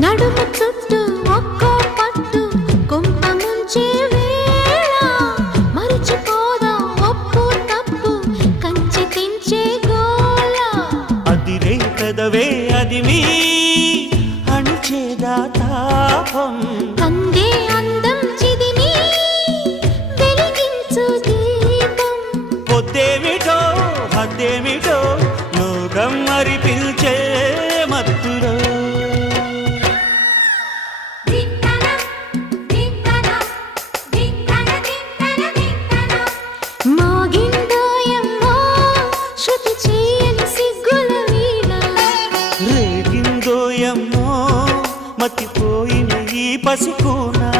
నడుము చుట్టూ ఒక్కో పట్టు కొంప ముంచే వేళ మరిచిపోదా ఒప్పు తప్పు కంచి తెంచే గోల అదిరే పెదవే అది మీ అణిచేదా తాపం కందే అందం చిదిమి వెలిగించు దీపం పొద్దేమిటో హద్దేమిటో లోకం మరి పిల్చే మత్తులో మోగిందోయమ్మో శృతి చేయని సిగ్గుల వీణ రేగిందోయమ్మో మతిపోయిన ఈ పసికూనా